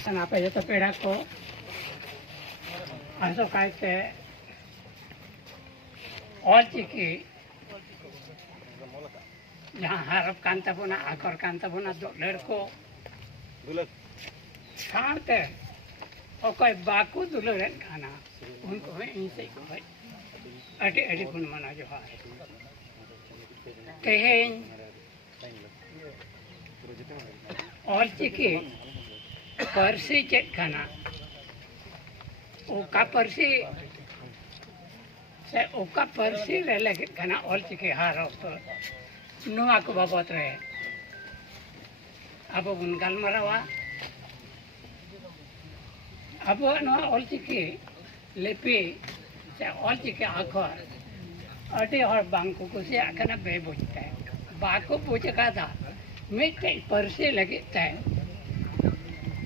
Kenapa ya sepeda ko asok kaite Olchiki यहाँ हरफ कांता बुना आकर कांता बुना दो लड़को खाते और कोई बाकू दुलरे खाना उनको है इनसे कोई अटे अटे गुण मना जो है तेहें Olchiki परसी चेक खाना ओका परसी से ओका परसी ले लगे खाना Olchiki हारफ तो नुआ को बाबत रहे अब उनकाल मरावा अब नुआ Olchiki लिपि से Olchiki आखर अटे और बांको को से आखना बे बुझता है बाको बुझ का था मिटे परसे लगे थे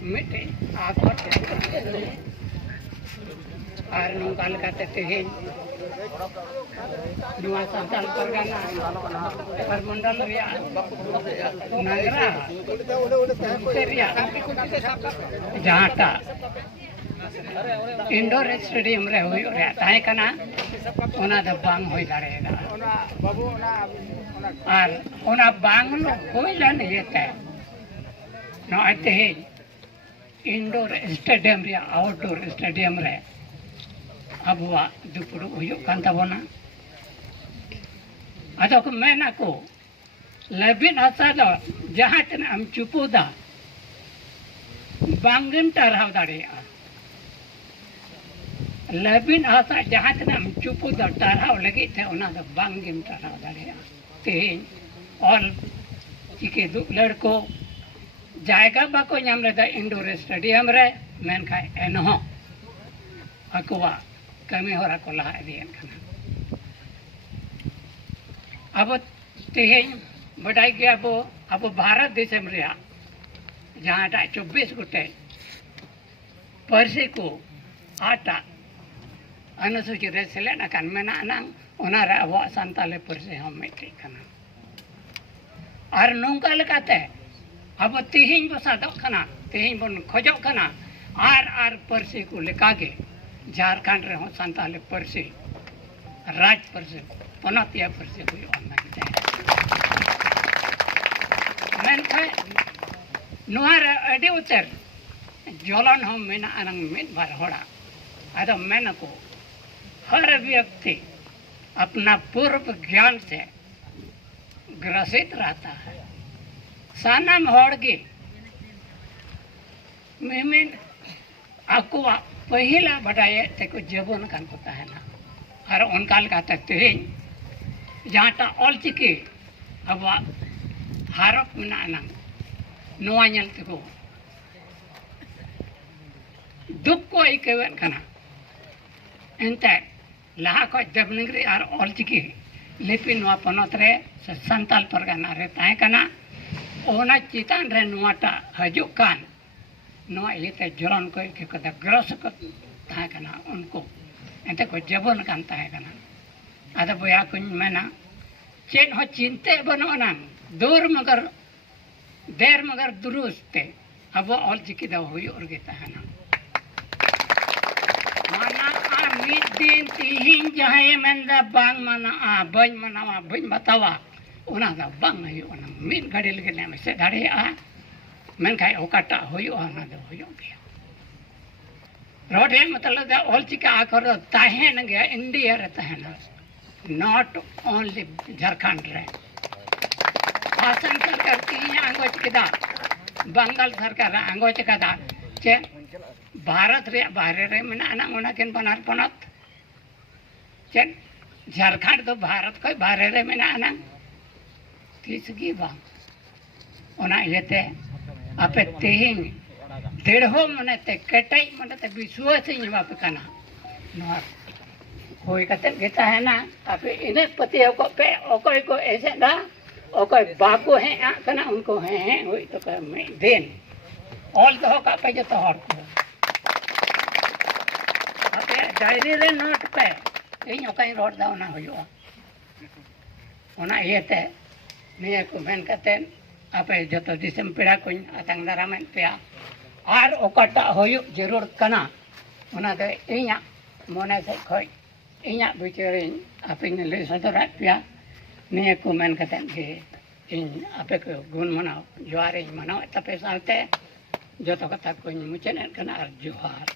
मिटे आखर और नुकाल का तेहे नुआ संताल परगना परमंडल रिया नगरा तेरिया जहाटा इंडोर स्टेडियम रे हुई रे ताहे कना ओना द बांग होई दारेगा ओना बाबू और ओना बांग नो होई लन येते नो आते हे इंडोर स्टेडियम रे आउटडोर स्टेडियम रे अबुआ दुपुरु हुयुग कान ताबोना अदो को मेना को लेबिन हसा दो जहां तन हम चुपुदा बांगिम टरहाव दाड़ेया लेबिन हसा जहां तन हम चुपुदा टरहाव लगी थे ओना द बांगिम टरहाव दाड़ेया तेहें और चिके दु लड़को जायगा बाको नाम लेदा इंडोर स्टेडियम रे मेनखा एनहो अकुवा कमी हो रहा को लहा दियन खाना अब तेहें बढ़ाई गया अब भारत देशम रिया जहाँ टा 24 गोटे परसे को आटा अनुसूची रे सेलेद अकान मेना नांग ओना रे अब संताले परसे हम मिटे खाना और नोंका लेकाते अब तेहें बो सादो खाना तेहें बन खोजो खाना आर परसे को लेकागे झारखंड रे हो संताले परसे राज परसे पनतिया परसे हुई ओना की मेनखाय नुआ रे अडी उतर जलन हम मेना अनंग मिद बार होड़ा आदो मेना को हर व्यक्ति अपना पूर्व ज्ञान से ग्रसित रहता है सानम होड़गे मेमेन अकुआ पहिला बढ़ाए ते को जबन कान को ताहेना और उनकाल का तेहें जहाटा Olchiki अब हारप मेना नंग नोआ ñal te को दुख को इकेवन कना एंते लहा को देवनागरी और Olchiki लिपि नोआ पनत रे संताल परगना रे ताहे कना ओना चितान रे नोआटा हजु कान नोआ इते जलन को के कदा ग्रस को ताहे कना उनको एंते को जबन कान ताहे कना आदा बोया कुन मेना चेन हो चिंते बनोना दूर मगर देर मगर दुरुस्ते अब Olchiki दा हुई और गे ताहेना माना आ मिद दिन तिहिन जहां मेंदा बांग माना आ बज मनावा बज बतावा ओना दा बांग हुई ओना मिद घड़ी लगे ने से दाड़े आ मेनखाय ओकाटा हुई ओना दा हुई गया रोडे मतलब दा Olchiki आखर ताहेन गया इंडिया रे ताहेना नॉट ओनली झारखंड रे आसाम सरकार की आंगोच केदा बंगाल सरकार आंगोच केदा चे भारत रे बाहरे रे मेना ना ओना केन बनार पनत चे झारखंड तो भारत को बाहरे रे मेना ना किसकी बांग ओना येते आपे तेहिं देढ़ो मने ते कटाई मने ते विश्वास ही बाप काना नोआ होई कते गेता है ना आपे इने पति को पे ओकोय को ऐसे ना ओकोय बाको है आ कना उनको है होई तो का मैं देन ऑल तो का पे जो तो हर को आपे डायरी रे नोट पे इन ओकाई रोड दा ना होयो ओना येते ने को मेन कते आपे जतो दिसम पेड़ा को आतंग दारामेन पे आर ओकाटा होयुग जरूर कना ओना दे इᱧᱟᱜ मोने से खय इᱧᱟᱜ विचारिन आपिन ले सदरात पिया निया को मेन कतन के इन आपे को गुण मनाओ जोहार मनाओ तपे साथे जो तो कथा को मुचेन कना आर जोहार।